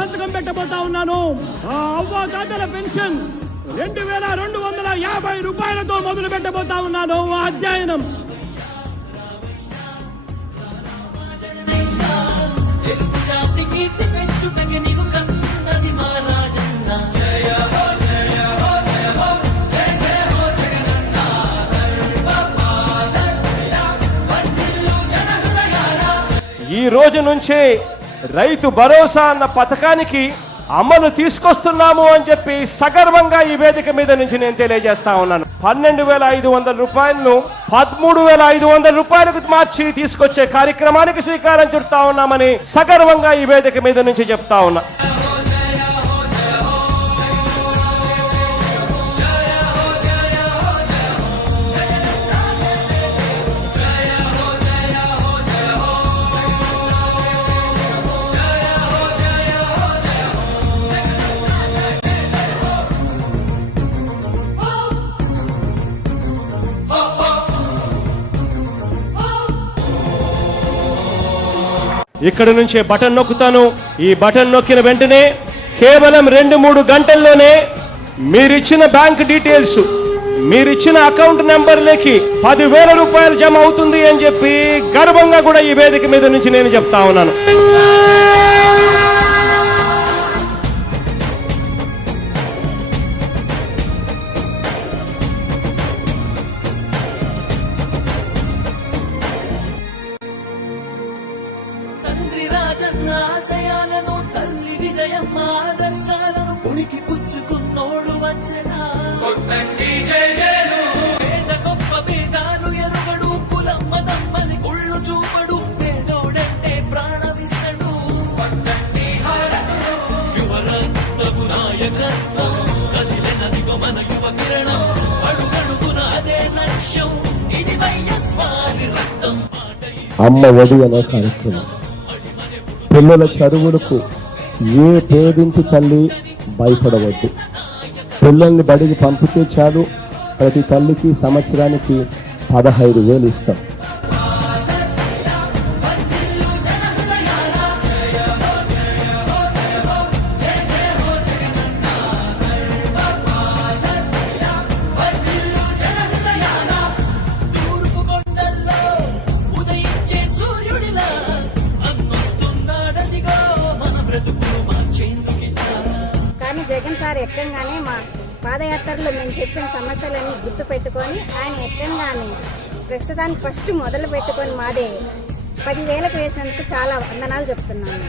సంతకం పెట్టబోతా ఉన్నాను. ఆ అవ్వ తాతల పెన్షన్ 2250 రూపాయలతో మొదలు పెట్టబోతా ఉన్నాను ఆ అధ్యయనం. ఈ రోజు నుంచే రైతు భరోసా అన్న పథకానికి అమలు తీసుకొస్తున్నాము అని చెప్పి సగర్వంగా ఈ వేదిక మీద నుంచి నేను తెలియజేస్తా ఉన్నాను. 12,500 రూపాయలను 13,500 రూపాయలకు మార్చి తీసుకొచ్చే కార్యక్రమానికి శ్రీకారం చుడతా ఉన్నామని సగర్వంగా ఈ వేదిక మీద నుంచి చెప్తా ఉన్నా. ఇక్కడ నుంచే బటన్ నొక్కుతాను. ఈ బటన్ నొక్కిన వెంటనే కేవలం 2-3 గంటల్లోనే మీరిచ్చిన బ్యాంక్ డీటెయిల్స్, మీరిచ్చిన అకౌంట్ నెంబర్లకి 10,000 రూపాయలు జమ అవుతుంది అని చెప్పి గర్వంగా కూడా ఈ వేదిక మీద నుంచి నేను చెప్తా ఉన్నాను. ఆశయాలను తల్లి విజయమ్మ ఆదర్శాలను పుణికి పుచ్చుకున్నోడు వచ్చనా. పేద గొప్ప భేదాలు ఎరుగడు, కులమ్మ దమ్మని కుళ్ళు చూపడు, పేదోడంటే ప్రాణవిస్తడు. యువరత్నము నాయకత్వం కదిలినదిగో మన యువ కిరణం, అడుగడుగున అదే లక్ష్యం, ఇది వైఎస్ఆర్ రక్తం. అమ్మ ఒడి అనే కార్యక్రమం పిల్లల చదువులకు ఏ పేదింటి తల్లి భయపడవద్దు. పిల్లల్ని బడికి పంపితే చాలు, ప్రతి తల్లికి సంవత్సరానికి 15,000 ఇస్తాం. జగన్ సార్ ఎక్కంగానే మా పాదయాత్రలో మేము చెప్పిన సమస్యలన్నీ గుర్తు పెట్టుకొని ఆయన ఎక్కంగానే ప్రస్తుతానికి ఫస్ట్ మొదలు పెట్టుకొని మాదే 10,000కు వేసినందుకు చాలా వందనాలు చెప్తున్నాను.